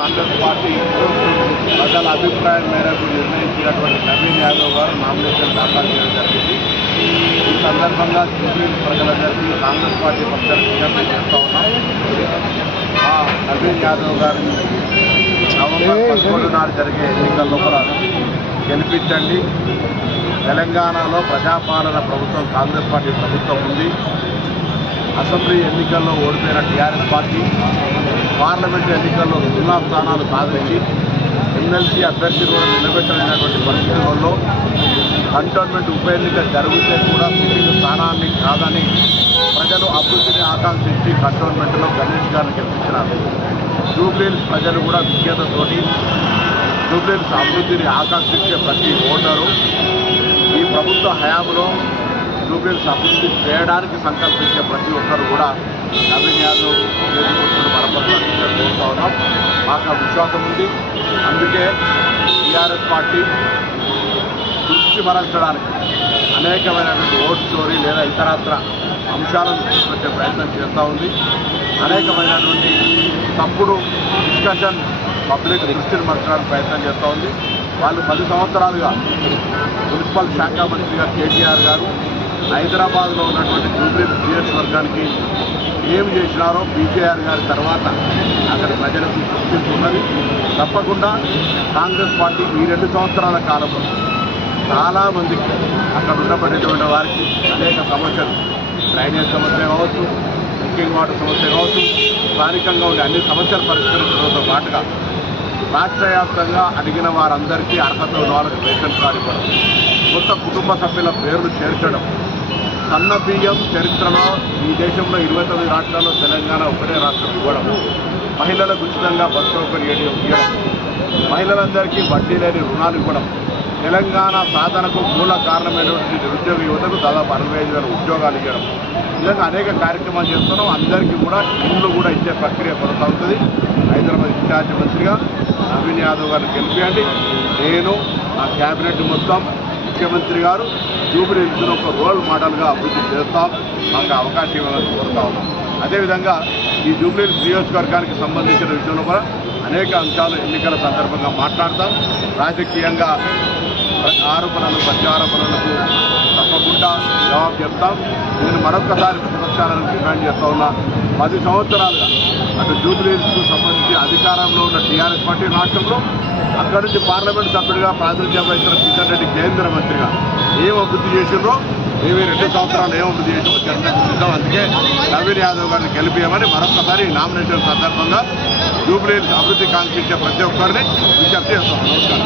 Congress party ప్రజల అభిప్రాయం మేరకు నిర్ణయించినటువంటి నవీన్ యాదవ్ గారు నామినేషన్ దాఖలు చేయడం జరిగింది. ఈ సందర్భంగా జూబ్లీ ప్రజలందరికీ కాంగ్రెస్ పార్టీ పక్షాన్ని విజ్ఞప్తి చేస్తా ఉన్నాం. ఆ నవీన్ యాదవ్ గారిని నవంబర్ పదకొండు నాడు జరిగే ఎన్నికల్లో కూడా గెలిపించండి. తెలంగాణలో ప్రజాపాలన ప్రభుత్వం కాంగ్రెస్ పార్టీ ప్రభుత్వం ఉంది. అసెంబ్లీ ఎన్నికల్లో ఓడిపోయిన టీఆర్ఎస్ పార్టీ పార్లమెంట్ ఎన్నికల్లో సున్నా స్థానాలు సాధించి ఎమ్మెల్సీ అభ్యర్థి కూడా నిలబెట్టలేనటువంటి పరిస్థితుల్లో కంటోన్మెంట్ ఉప ఎన్నిక జరిగితే కూడా సిట్టింగ్ స్థానాన్ని కాదని ప్రజలు అభివృద్ధిని ఆకాంక్షించి కంటోన్మెంట్లో గణేష్ గారిని గెలిపించినారు. జూబ్లీహిల్స్ ప్రజలు కూడా విజ్ఞతతోటి జూబ్లీహిల్స్ అభివృద్ధిని ఆకాంక్షించే ప్రతి ఓటరు ఈ ప్రభుత్వ హయాంలో జూబ్లీస్ అభివృద్ధి చేయడానికి సంకల్పించే ప్రతి ఒక్కరు కూడా నవీన్ యాదవ్ ఎదుర్కొంటున్న బలపరచాలని కోరుతా ఉన్నాం. మాకు ఆ విశ్వాసం ఉంది. అందుకే టీఆర్ఎస్ పార్టీ దృష్టి మరల్చడానికి అనేకమైనటువంటి ఓట్ స్టోరీ లేదా ఇతరత్ర అంశాలను తీసుకొచ్చే ప్రయత్నం చేస్తూ ఉంది. అనేకమైనటువంటి తప్పుడు డిస్కషన్ పబ్లిక్ దృష్టిని మరచడానికి ప్రయత్నం చేస్తూ ఉంది. వాళ్ళు పది సంవత్సరాలుగా మున్సిపల్ శాఖ మంత్రిగా కేటీఆర్ గారు హైదరాబాద్లో ఉన్నటువంటి జూబ్లీ వర్గానికి ఏం చేసినారో బీకేఆర్ గారి తర్వాత అక్కడ ప్రజలకు గుర్తింపు ఉన్నది తప్పకుండా కాంగ్రెస్ పార్టీ ఈ రెండు సంవత్సరాల కాలంలో చాలామందికి అక్కడ ఉండబడేటువంటి వారికి అనేక సమస్యలు. డ్రైనేజ్ సమస్య కావచ్చు డ్రింకింగ్ వాటర్ సమస్య కావచ్చు స్థానికంగా ఉండే అన్ని సమస్యలు పరిష్కరించడంతో పాటుగా రాష్ట్ర వ్యాప్తంగా అడిగిన వారందరికీ అర్హత ఉన్న వాళ్ళకి రేషన్ కార్డు ఇవ్వడం కొత్త కుటుంబ సభ్యుల పేర్లు చేర్చడం సన్న బియ్యం చరిత్రలో ఈ దేశంలో ఇరవై తొమ్మిది రాష్ట్రాల్లో తెలంగాణ ఒకటే రాష్ట్రం ఇవ్వడం. మహిళలకు ఉచితంగా బస్ సౌకర్యం ఇవ్వడం. మహిళలందరికీ వడ్డీ లేని రుణాలు ఇవ్వడం. తెలంగాణ సాధనకు మూల కారణమైనటువంటి నిరుద్యోగ యువతకు దాదాపు అరవై ఐదు వేల ఉద్యోగాలు ఇవ్వడం. విధంగా అనేక కార్యక్రమాలు చేస్తున్నాం. అందరికీ కూడా ఇండ్లు కూడా ఇచ్చే ప్రక్రియ కొనసాగుతుంది. హైదరాబాద్ ఇన్ఛార్జ్ మంత్రిగా నవీన్ యాదవ్ గారిని గెలిపియండి. నేను నా క్యాబినెట్ మొత్తం ముఖ్యమంత్రి గారు జూబిలీ హిల్స్ను ఒక రోల్ మోడల్గా అభివృద్ధి చేస్తాం మాకు అవకాశం ఇవ్వాలని కోరుతా ఉన్నాం. అదేవిధంగా ఈ జూబిలీ నియోజకవర్గానికి సంబంధించిన విషయంలో కూడా అనేక అంశాలు ఎన్నికల సందర్భంగా మాట్లాడతాం. రాజకీయంగా ప్రతి ఆరోపణలు ప్రత్యారోపణలకు తప్పకుండా జవాబు చెప్తాం. నేను మరొకసారి ప్రతిపక్షాలను డిమాండ్ చేస్తూ ఉన్నా. పది సంవత్సరాలుగా అటు జూబ్లీస్కు సంబంధించి అధికారంలో ఉన్న టీఆర్ఎస్ పార్టీ రాష్ట్రంలో అక్కడి నుంచి పార్లమెంట్ సభ్యుడిగా ప్రాతినిధ్యం వహిస్తున్న కిషన్ రెడ్డి కేంద్ర మంత్రిగా ఏం అభివృద్ధి చేసిండ్రో మేము రెండు సంవత్సరాలు ఏం అభివృద్ధి చేసామో చర్చకు సిద్ధం. అందుకే నవీన్ యాదవ్ గారిని గెలిపియమని మరొకసారి నామినేషన్ సందర్భంగా జూబ్లీ అభివృద్ధి కాంక్షించే ప్రతి ఒక్కరిని విజ్ఞప్తి చేస్తాం. నమస్కారం.